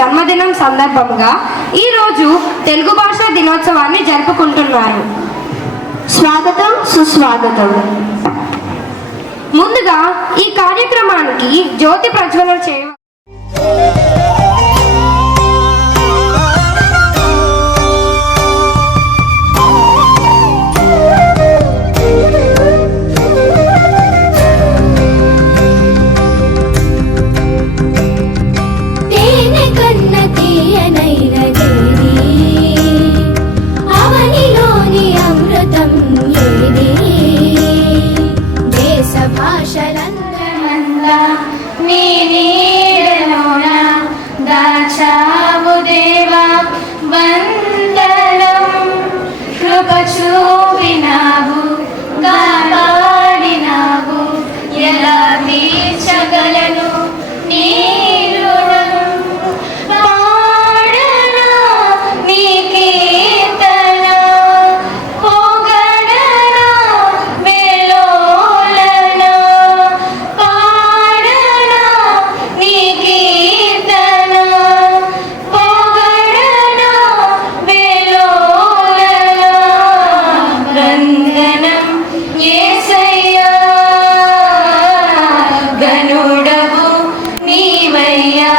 జన్మదినం సందర్భంగా ఈరోజు తెలుగు భాషా దినోత్సవాన్ని జరుపుకుంటున్నారు. స్వాగతం, సుస్వాగతం. ముందుగా ఈ కార్యక్రమానికి జ్యోతి ప్రజ్వలన చేయ చూపినావు, కాపాడినావు, ఎలా తీర్చగలను నీ రుణం. పాడనా నీ కీర్తన, పొగడనా వెలోలన. పాడనా నీ కీర్తన, పొగడనా వెలోలన. వందనం యేసయ్యా, ఘనుడవు నీవయ్యా.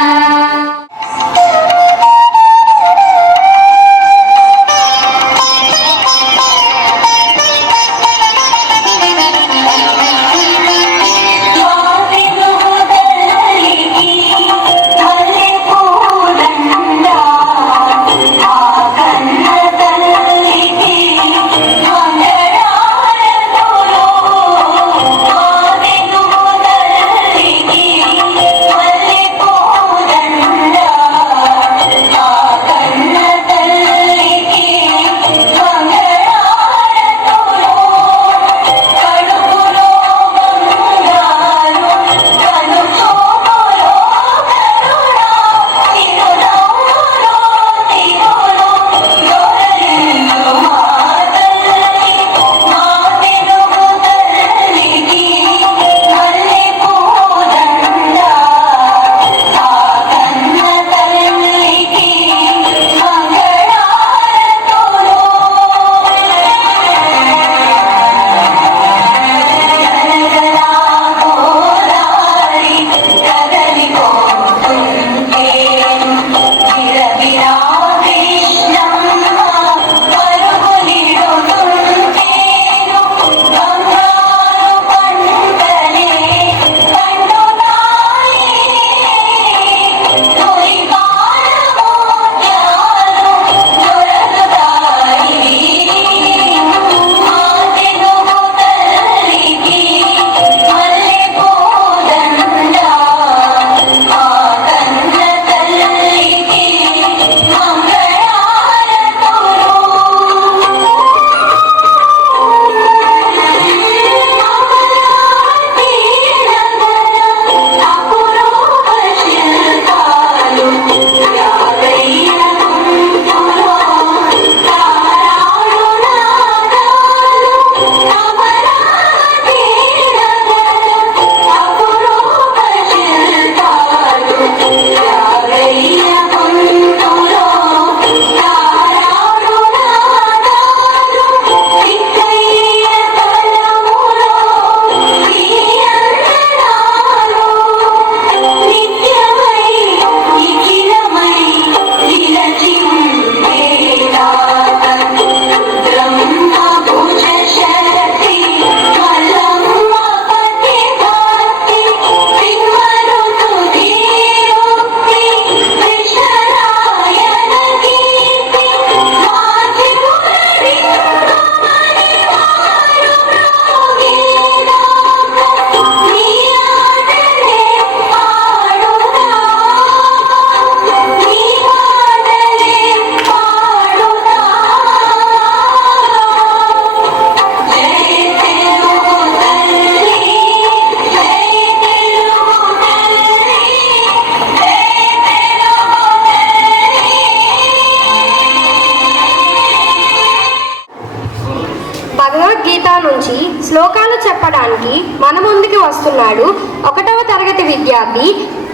శ్లోకాలు చెప్పడానికి మన ముందుకి వస్తున్నాడు 1వ తరగతి విద్యార్థి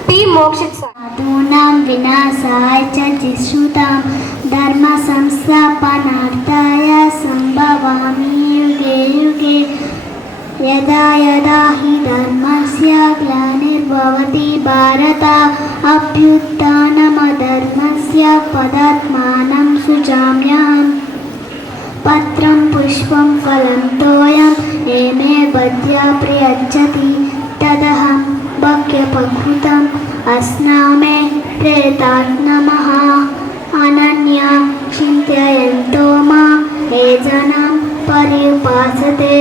పి మోక్షిత్ సార్. సాధూనాం వినాశాయ చ జిశ్రుతాం ధర్మ సంస్థాపనార్థాయ సంభవామి యుగే యుగే యదా యదా హి ధర్మస్య గ్లానిర్భవతి భారత అభ్యుత్థానమధర్మస్య తదాత్మానం సృజామ్యహం. పత్రం పుష్పం ఫలం తోయం ఏమే బద్ధ్యా ప్రయచ్చతి తదహం భక్ష్యపకృతం అస్నామే ప్రేతాత్నమః. అనన్యా చింతయంతో మాం ఏ జనం పర్యుపాసతే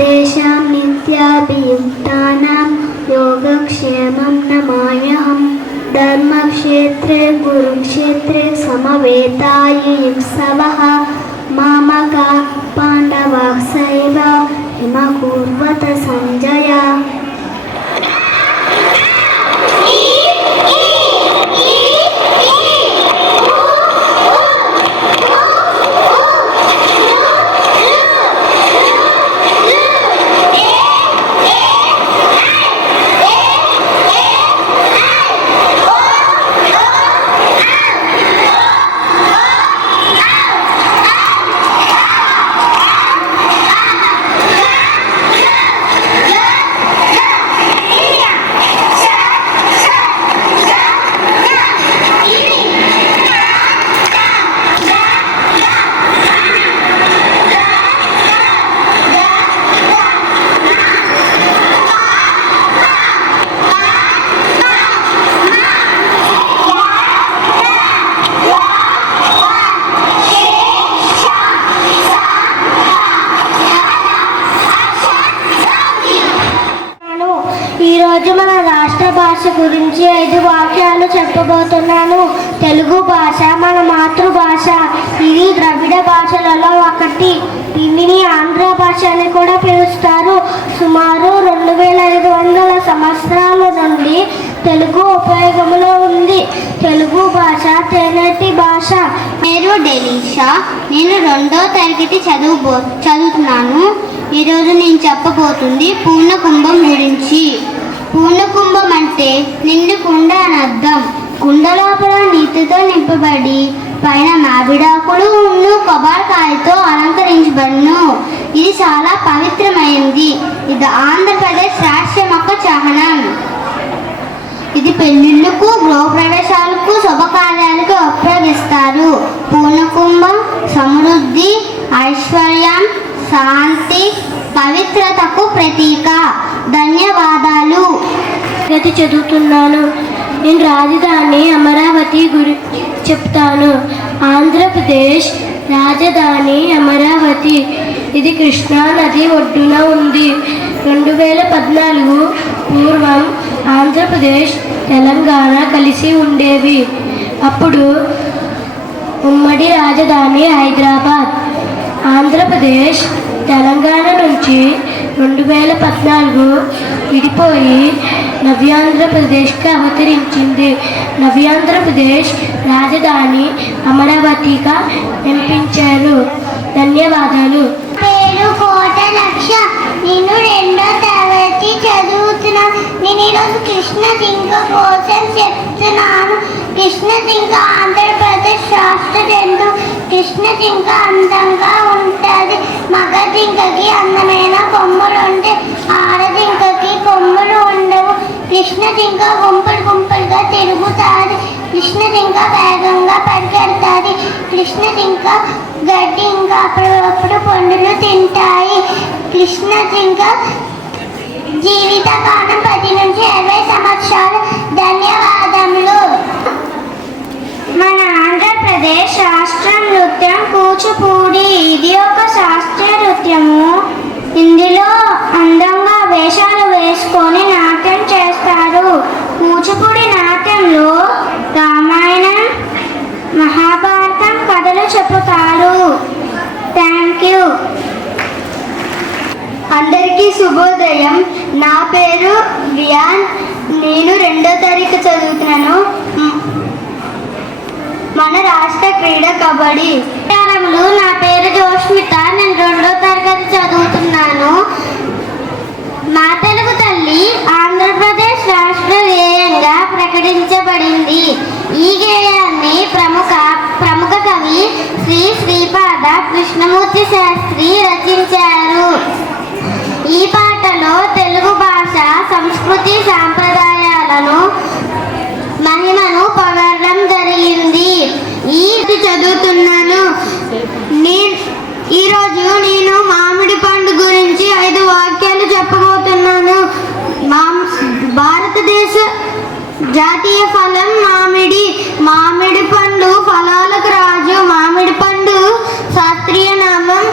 దేశాం నిత్యాభియుక్తానాం యోగక్షేమం నమామ్యహం. ధర్మక్షేత్రే కురుక్షేత్రే సమవేతాయుత్సవః మామకా పాండవాశ్చైవ హిమకూర్వత సంజయ. ఈరోజు మన రాష్ట్ర భాష గురించి 5 వాక్యాలు చెప్పబోతున్నాను. తెలుగు భాష మన మాతృభాష. ఇది ద్రవిడ భాషలలో ఒకటి. దీనిని ఆంధ్ర భాష అని కూడా పిలుస్తారు. సుమారు 2500 సంవత్సరాల నుండి తెలుగు ఉపయోగంలో ఉంది. తెలుగు భాష తేనెటి భాష. పేరు డెలీషా. నేను 2వ తరగతి చదువుతున్నాను. ఈరోజు నేను చెప్పబోతుంది పూర్ణకుంభం గురించి. పూర్ణకుంభం అంటే నిండు కుండ అని అర్థం. కుండ లోపల నీటితో నింపబడి పైన మామిడాకులు కొబ్బరికాయతో అలంకరించబడును. ఇది చాలా పవిత్రమైనది. ఇది ఆంధ్రప్రదేశ్ రాష్ట్రం యొక్క చిహ్నం. ఇది పెళ్లిళ్ళకు, గృహప్రవేశాలకు, శుభకార్యాలకు ఉపయోగిస్తారు. పూర్ణకుంభం సమృద్ధి, ఐశ్వర్యం, శాంతి, పవిత్రతకు ప్రతీక. ధన్యవాదాలు. గతి చదువుతున్నాను. నేను రాజధాని అమరావతి గురించి చెప్తాను. ఆంధ్రప్రదేశ్ రాజధాని అమరావతి. ఇది కృష్ణా నది ఒడ్డున ఉంది. 2014 పూర్వం ఆంధ్రప్రదేశ్, తెలంగాణ కలిసి ఉండేవి. అప్పుడు ఉమ్మడి రాజధాని హైదరాబాద్. ఆంధ్రప్రదేశ్ తెలంగాణ నుంచి 2014 విడిపోయి నవ్యాంధ్రప్రదేశ్కి అవతరించింది. నవ్యాంధ్రప్రదేశ్ రాజధాని అమరావతిగా ఎంపించారు. ధన్యవాదాలు. పేరు కోట లక్ష. నేను 2వ తరగతి చదువుతున్నాను. నేను ఈరోజు కృష్ణ జింక కోసం చెప్తున్నాను. కృష్ణ జింక ఆంధ్రప్రదేశ్ రాష్ట్ర జంతువు. కృష్ణ జింక అందంగా ఉంటుంది. మగ జింకకి అందమైన కొమ్ములు ఉంటాయి. ఆడ జింకకి కొమ్ములు ఉండవు. కృష్ణ జింక గుంపులు గుంపులుగా తిరుగుతుంది. కృష్ణ జింక వేగంగా పరిగెడుతుంది. కృష్ణ జింక గడ్డి ఇంకా అప్పుడప్పుడు పండులు తింటాయి. కృష్ణ జింక జీవితకాలం 10 నుంచి 20 సంవత్సరాలు. ధన్యవాదములు. మన ఆంధ్రప్రదేశ్ రాష్ట్ర నృత్యం కూచిపూడి. ఇది ఒక శాస్త్రీయ నృత్యము. ఇందులో అందంగా వేషాలు వేసుకొని నాట్యం చేస్తారు. కూచిపూడి నాట్యంలో రామాయణం, మహాభారతం కథలు చెబుతారు. Thank you. అందరికీ శుభోదయం. నా పేరు రియాన్. నేను 2వ తరగతి చదువుతున్నాను. మన రాష్ట్ర క్రీడ కబడ్డీ. నా పేరు జోష్మిత. నేను 2వ తరగతి చదువుతున్నాను. మా తెలుగు తల్లి ఆంధ్రప్రదేశ్ రాష్ట్ర ధ్యేయంగా ద్వారా కృష్ణమూర్తి శాస్త్రి రచించారు. ఈ పాటలో తెలుగు భాష సంస్కృతి సాంప్రదాయాలను మహిమను పొగడడం జరిగింది. చదువుతున్నాను. ఈరోజు నేను మామిడి పండు గురించి 5 వాక్యాలు చెప్పబోతున్నాను. భారతదేశ జాతీయ ఫలం మామిడి. మామిడి పండు ఫలాలకు రాజు. మామిడి పండు శాస్త్రీయ నామం.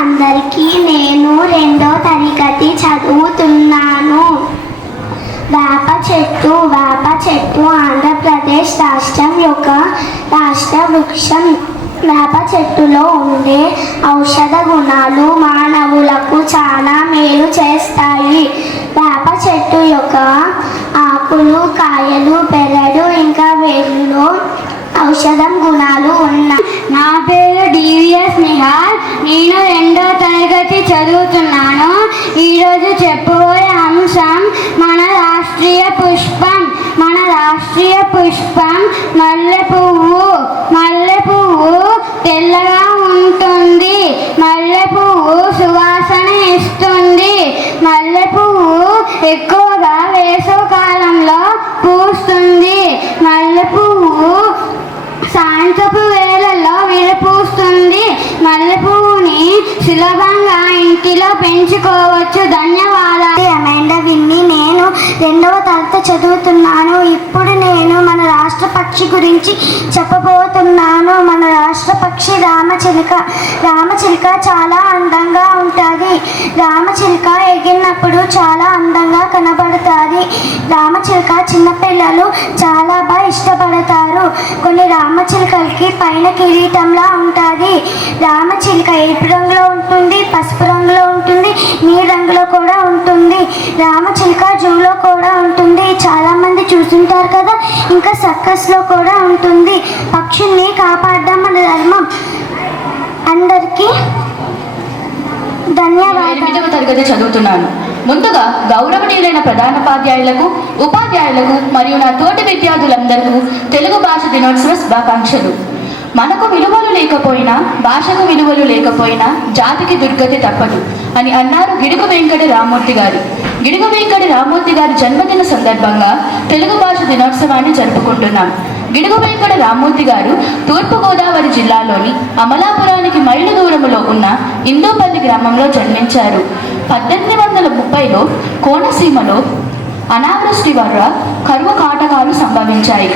అందరికీ నేను 2వ తరగతి చదువుతున్నాను. వేప చెట్టు ఆంధ్రప్రదేశ్ రాష్ట్రం యొక్క రాష్ట్ర వృక్షం. వేప చెట్టులో ఉండే ఔషధ గుణాలు మానవులకు చాలా మేలు చేస్తాయి. వేప చెట్టు యొక్క ఆకులు, కాయలు, బెరడు ఇంకా వేర్లలో ఔషధం గుణాలు ఉన్నాయి. నా పేరు డివిఎస్ నిహాల్. నేను 2వ తరగతి చదువుతున్నాను. ఈరోజు చెప్పబోయే అంశం మన రాష్ట్రీయ పుష్పం. మన రాష్ట్రీయ పుష్పం మల్లె పువ్వు. మల్లె పువ్వు తెల్లగా ఉంటుంది. మల్లె పువ్వు సువాసన ఇస్తుంది. మల్లె పువ్వు ఎక్కువగా వేసవికాలంలో పూస్తుంది. మల్లె పువ్వు సాయంత్రపు వేళల్లో విరపూస్తుంది. మల్లె పువ్వుని సులభంగా ఇంటిలో పెంచుకోవచ్చు. ధన్యవాదాలు. అమైండా విన్ని. నేను 2వ తరగతి చదువుతున్నాను. ఇప్పుడు నేను మన రాష్ట్ర పక్షి గురించి చెప్పబోతున్నాను. మన రాష్ట్ర పక్షి రామచిలుక. రామచిలుక చాలా అందంగా ఉంటుంది. రామచిలుక ఎగిరినప్పుడు చాలా అందంగా కనబడుతుంది. రామచిలుక చిన్నపిల్లలు చాలా బాగా ఇష్టపడతారు. కొన్ని రామచిలుకలకి పైన కిరీటంలా ఉంటుంది. రామచిలుక ఎరుపు రంగులో ఉంటుంది, పసుపు రంగులో ఉంటుంది, నీలి రంగులో కూడా ఉంటుంది. రామచిలుక జూలో కూడా ఉంటుంది. చాలా మంది చూస్తుంటారు కదా. ఇంకా సర్కస్లో కూడా ఉంటుంది. పక్షుల్ని కాపాడడం మన ధర్మం. అందరికీ ధన్యవాదాలు. 8వ తరగతి చదువుతున్నాను. ముందుగా గౌరవనీయులైన ప్రధానోపాధ్యాయులకు, ఉపాధ్యాయులకు మరియు నా తోటి విద్యార్థులందరికీ తెలుగు భాష దినోత్సవ శుభాకాంక్షలు. మనకు విలువలు లేకపోయినా, భాషకు విలువలు లేకపోయినా జాతికి దుర్గతి తప్పదు అని అన్నారు గిడుగు వెంకట రామ్మూర్తి గారు. గిడుగు వెంకట రామ్మూర్తి గారి జన్మదిన సందర్భంగా తెలుగు భాష దినోత్సవాన్ని జరుపుకుంటున్నాం. గిడుగు వెంకట రామ్మూర్తి గారు తూర్పుగోదావరి జిల్లాలోని అమలాపురానికి మైలు దూరంలో ఉన్న ఇందోపల్లి గ్రామంలో జన్మించారు. 1830లో కోనసీమలో అనావృష్టి వల్ల కరువు కాటకాలు సంభవించాయి.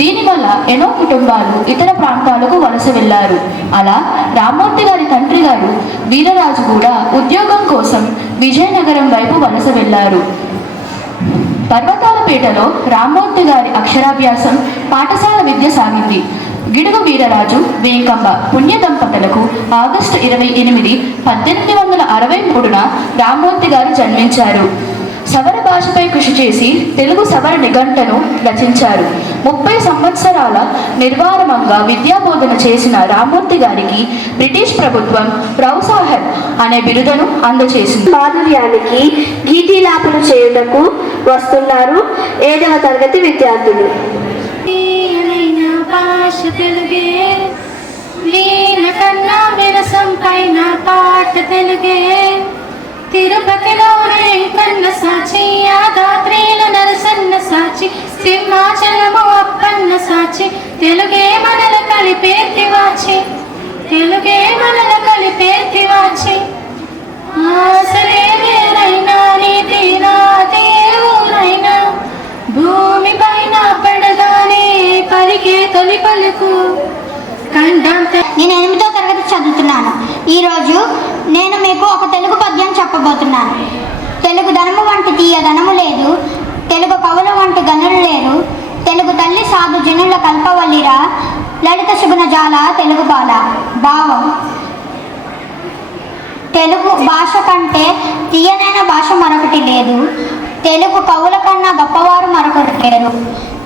దీనివల్ల ఎన్నో కుటుంబాలు ఇతర ప్రాంతాలకు వలస వెళ్లారు. అలా రామ్మూర్తి గారి తండ్రి గారు వీరరాజు కూడా ఉద్యోగం కోసం విజయనగరం వైపు వలస వెళ్లారు. పర్వతాలపేటలో రామ్మూర్తి గారి అక్షరాభ్యాసం, పాఠశాల విద్య సాగింది. గిడుగు వీరరాజు, వేంకమ్మ పుణ్య దంపతులకు ఆగస్టు 28, 1863న రామ్మూర్తి గారు జన్మించారు. సవర భాషపై కృషి చేసి తెలుగు సవర నిఘంటును రచించారు. 30 సంవత్సరాల నిర్వారమంగా విద్యాబోధన చేసిన రామ్మూర్తి గారికి బ్రిటిష్ ప్రభుత్వం ప్రౌసాహెబ్ అనే బిరుదును అందజేసింది. మాధుర్యానికి గీతిలాపన చేయుటకు వస్తున్నారు 7వ తరగతి విద్యార్థులు. భాష తెలుగే, వీణ కన్నా విరసం పైన పాట తెలుగే. తిరుపతిలో కన్న సాచి, యాదాద్రిల నరసన్న సాచి, సింహాచలము అప్పన్న సాచి, తెలుగే మనల కలిపేర్తి వాచి, తెలుగే మనల కలిపేర్తి వాచి. ఆసలే వేరైనా నీతి నాదే ఊరైనా, భూమి పైన పడగానే పలికే తొలి పలుకు కండంత. నేను 8వ తరగతి చదువుతున్నాను. ఈరోజు నేను మీకు ఒక తెలుగు పద్యం చెప్పబోతున్నాను. తెలుగు ధనము వంటి తీయదనము లేదు, తెలుగు కవుల వంటి గనులు లేరు, తెలుగు తల్లి సాధు జనుల కల్పవల్లిరా, లలిత శుభన జాల తెలుగు బాల. భావం: తెలుగు భాష కంటే తీయనైన భాష మరొకటి లేదు, తెలుగు కవుల కన్నా గొప్పవారు మరొకరు లేరు,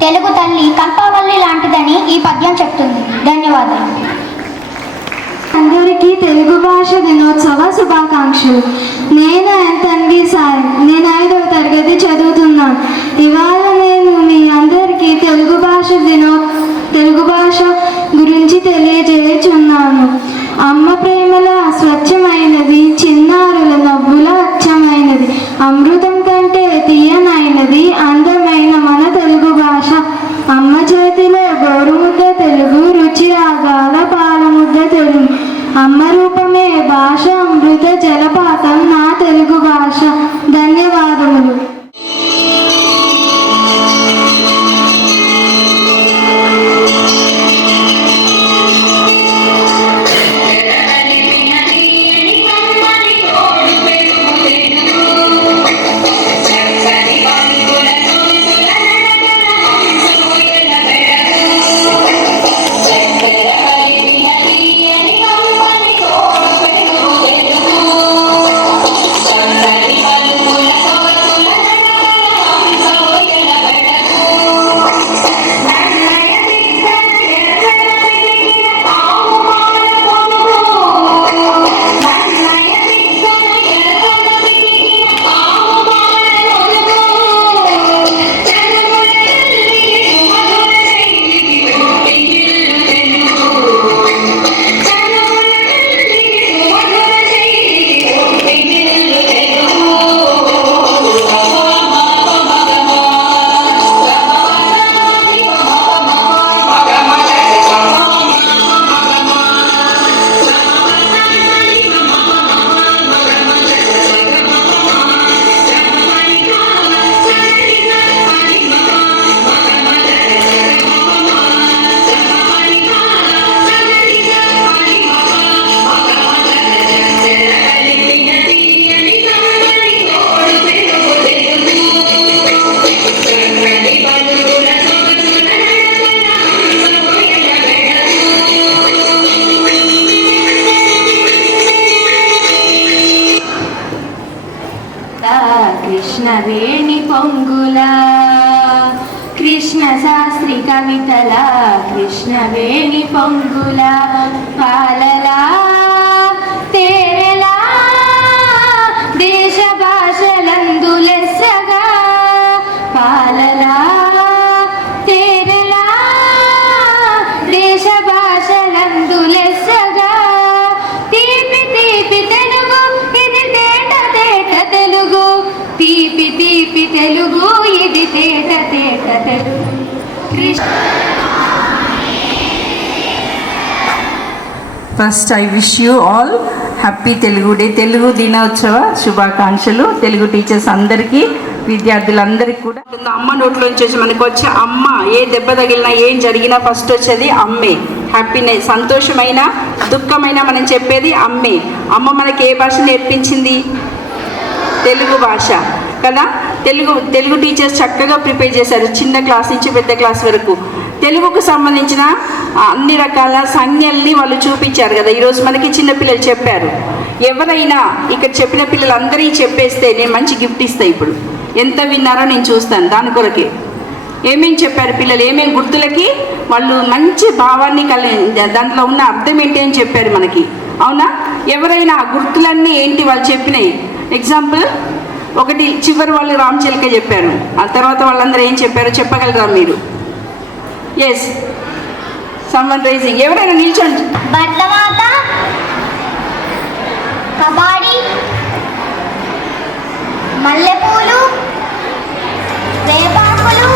తెలుగు తల్లి కల్పవల్లి లాంటిదని ఈ పద్యం చెప్తుంది. ధన్యవాదాలు. అందరికీ తెలుగు భాష దినోత్సవ శుభాకాంక్షలు. నేను తన్వి సాయి. నేను 5వ తరగతి చదువుతున్నాను. ఇవాళ నేను మీ అందరికీ తెలుగు భాష గురించి తెలియజేయుచున్నాను. అమ్మ ప్రేమల స్వచ్ఛమైనది, చిన్నారుల నవ్వుల అచ్చమైనది, అమృతం కంటే తీయనైనది అందమైన మన తెలుగు భాష. అమ్మ చేతిలో గోరుముద్ద తెలుగు, రుచి ఆగాల పాలముద్ద తెలుగు. అమ్మ రూపమే భాష, అమృత జలపాతం నా తెలుగు భాష. ధన్యవాదములు. కృష్ణవేణి పొంగుల కృష్ణ శాస్త్రి కవితల కృష్ణవేణి పొంగుల పాలలా తేరలా దేశ భాషలందు లెస్సగా పాలలా తేరలా దేశ భాషలందు లెస్సగా తీపి తీపి తెలుగు ఇది తేట తేట తెలుగు తీపి తీపి తెలుగు ఇది తేట తేట Telugu. First I wish you all happy Telugu day, Telugu దినోత్సవ శుభాకాంక్షలు. తెలుగు టీచర్స్ అందరికీ, విద్యార్థులందరికీ కూడా. అమ్మ నోట్లోంచి వచ్చి మనకు వచ్చే అమ్మ, ఏ దెబ్బ తగిలినా ఏం జరిగినా ఫస్ట్ వచ్చేది అమ్మే. హ్యాపీనెస్, సంతోషమైన దుఃఖమైన మనం చెప్పేది అమ్మే. అమ్మ మనకి ఏ భాష నేర్పించింది? తెలుగు భాష కదా. తెలుగు టీచర్స్ చక్కగా ప్రిపేర్ చేశారు, చిన్న క్లాస్ నుంచి పెద్ద క్లాస్ వరకు. తెలుగుకు సంబంధించిన అన్ని రకాల సంజ్ఞల్ని వాళ్ళు చూపించారు కదా. ఈరోజు మనకి చిన్నపిల్లలు చెప్పారు. ఎవరైనా ఇక్కడ చెప్పిన పిల్లలందరికీ చెప్పేస్తే నేను మంచి గిఫ్ట్ ఇస్తాను. ఇప్పుడు ఎంత విన్నారో నేను చూస్తాను. దాని కొరకే ఏమేమి చెప్పారు పిల్లలు, ఏమేమి గుర్తులకి వాళ్ళు మంచి భావాన్ని దాంట్లో ఉన్న అర్థం ఏంటి అని చెప్పారు మనకి. అవునా? ఎవరైనా గుర్తులన్నీ ఏంటి వాళ్ళు చెప్పినాయి. ఎగ్జాంపుల్ ఒకటి, చివరి వాళ్ళు రామచిలక చెప్పారు. ఆ తర్వాత వాళ్ళందరూ ఏం చెప్పారో చెప్పగలరా మీరు? Yes, someone rising. ఎవరైనా నిల్చోండి. బట్లమాత, కబాడీ, మల్లెపూలు, వేపాకులు,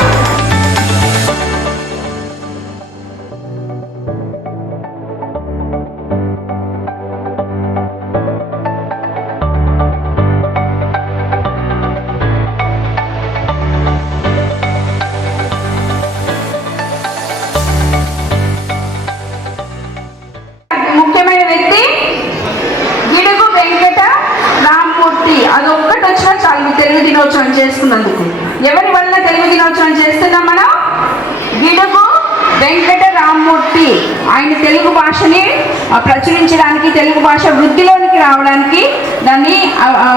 ముఖ్యమైన వ్యక్తి గిడుగు వెంకట రామ్మూర్తి. అదొక్కటి వచ్చినా చాలు తెలుగు దినోత్సవం చేసుకున్నందుకు. ఎవరి వల్ల తెలుగు దినోత్సవం చేస్తున్నాం మనం? గిడుగు వెంకట రామ్మూర్తి. ఆయన తెలుగు భాషని ప్రచురించడానికి, తెలుగు భాష వృద్ధిలోనికి రావడానికి, దాన్ని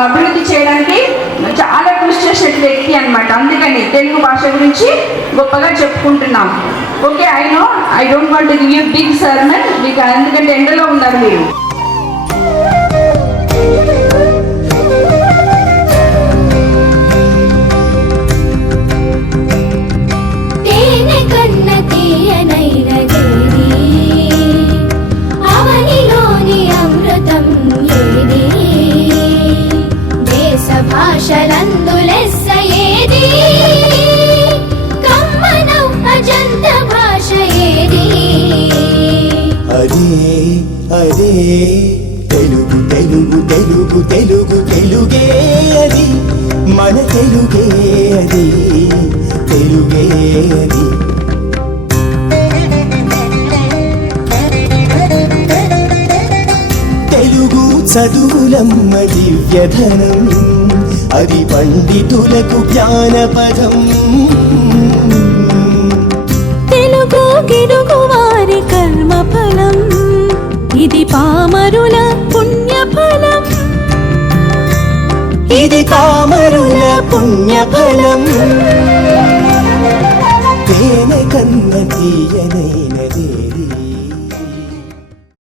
అభివృద్ధి చేయడానికి చాలా కృషి చేసే వ్యక్తి అన్నమాట. అందుకని తెలుగు భాష గురించి గొప్పగా చెప్పుకుంటున్నాం. Okay, I don't want to give you big sermon, మీకు ఎందుకంటే ఎండలో ఉన్నారు మీరు. తేనె కన్న తీయనైన దేవి అవనిలోని భాషలందు లెస్స ఏది కమ్మనం అజంత భాష ఏది అదే అదే తెలుగు తెలుగు తెలుగు తెలుగు తెలుగే అది మన తెలుగే అది తెలుగే అది తెలుగు చదువులమ్మ దివ్యధనం అది పండితులకు జ్ఞానపదం తెలుగు గిడుగు వారి కర్మఫలం ఇది పామరుల పుణ్యఫలం ఇది పామరుల పుణ్యఫలం తేనె కన్న తీయనైనదే